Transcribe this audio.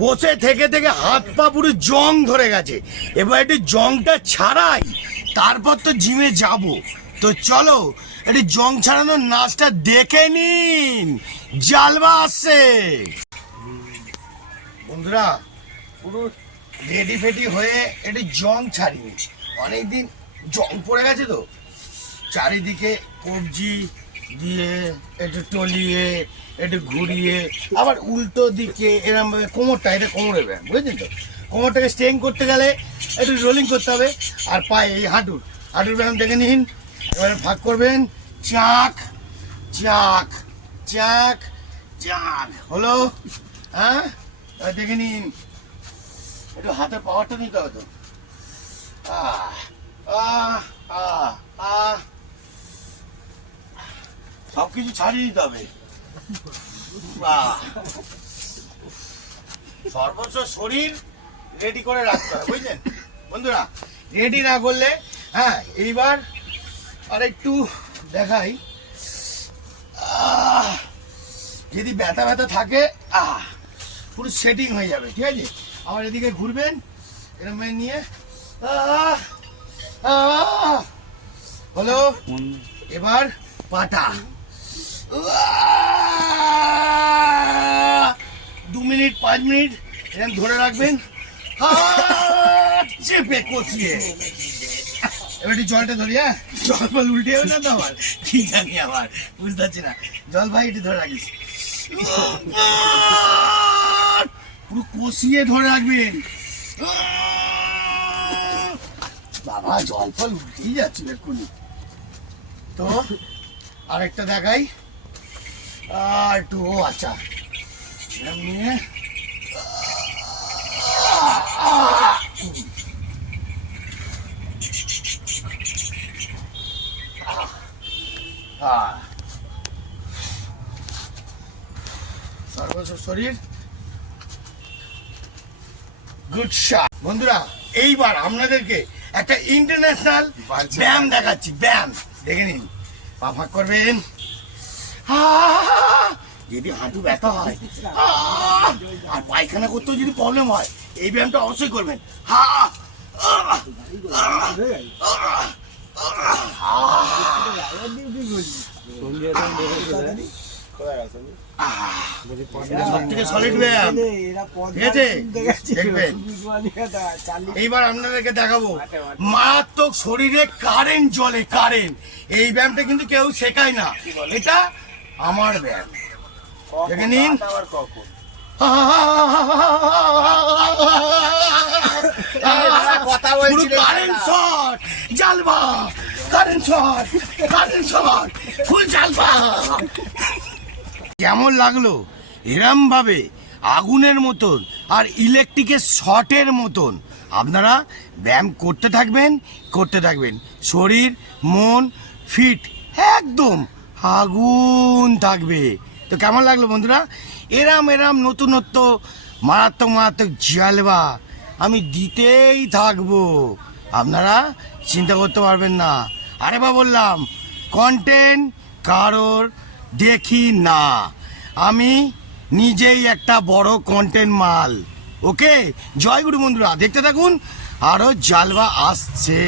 বসে থেকে থেকে হাত পা পুরো জং ধরে গেছে। এবার একটু জংটা ছাড়াই, তারপর তো জিমে যাব। তো চলো একটু জং ছাড়ানোর নাচটা দেখে নিন। জালবা আসছে বন্ধুরা, পুরো রেডি ফেডি হয়ে একটু জং ছাড়িনি, অনেকদিন জং পড়ে গেছে তো। চারিদিকে কবজি দিয়ে একটু টলিয়ে একটু ঘুরিয়ে আবার উল্টো দিকে এরকম ভাবে কোমরটা, এটা কোমরের ব্যায়াম, বুঝেছেন তো। কোমরটাকে স্ট্রেং করতে গেলে একটু রোলিং করতে হবে। আর পায়ে এই হাঁটুর ব্যায়াম দেখে নিন। এবারে ভাগ করবেন, চাক চাক চাক চাক, হলো? হ্যাঁ, দেখে নিন। একটু হাতের পাওয়ারটা নিতে হবে তো। সবকিছু ছাড়িয়ে দিতে হবে। সর্বস্ব শরীর রেডি করে রাখতে হবে, বুঝলেন বন্ধুরা। রেডি না করলে, হ্যাঁ, এইবার আর একটু দেখাই। যদি ব্যথা ব্যথা থাকে, পুরো সেটিং হয়ে যাবে, ঠিক আছে। আবার এদিকে ঘুরবেন এরকম নিয়ে, হলো? এবার পাটা 2 মিনিট 5 মিনিট এরকম ধরে রাখবেন, চেপে কষিয়ে। এবার একটু জলটা ধরি, হ্যাঁ, জল ফল উল্টে না তো আবার, কি জানি আবার বুঝতে পারছি না। জল ভাই একটু ধরে রাখিস, পুরো কষিয়ে ধরে রাখবেন। বাবা, জল ফল উঠেই যাচ্ছে এক্ষুনি। তো আরেকটা দেখাই, একটু, আচ্ছা নিয়ে সর্বস্ব শরীর গুড শট। বন্ধুরা, এইবার আপনাদেরকে একটা ইন্টারন্যাশনাল ব্যায়াম দেখাচ্ছি। ব্যায়াম দেখে নিন। পা ফাঁক করবেন, যদি হাঁটু ব্যথা হয় আর পায়খানা করতেও যদি প্রবলেম হয়, এই ব্যায়ামটা অবশ্যই করবেন। এইবার আপনাদেরকে দেখাবো মারাত্মক শরীরে কারেন্ট জ্বলে, কারেন্ট। এই ব্যায়ামটা কিন্তু কেউ শেখায় না, এটা আমার ব্যায়াম, দেখে নিন। কারেন্ট শট, জালবা, current shot, current shot, full জালবা। কেমন লাগলো? এরম ভাবে আগুনের মতন আর ইলেকট্রিকের শর্টের মতন আপনারা ব্যায়াম করতে থাকবেন, করতে থাকবেন। শরীর মন ফিট, একদম আগুন থাকবে। তো কেমন লাগলো বন্ধুরা? এরম নতুনত্ব মারাত্মক জালবা আমি দিতেই থাকবো, আপনারা চিন্তা করতে পারবেন না। আরে বা বললাম, কন্টেন্ট কারোর দেখি না, আমি নিজেই একটা বড় কন্টেন্ট মাল। ওকে, জয় গুরু বন্ধুরা, দেখতে থাকুন, আরো জালবা আসছে।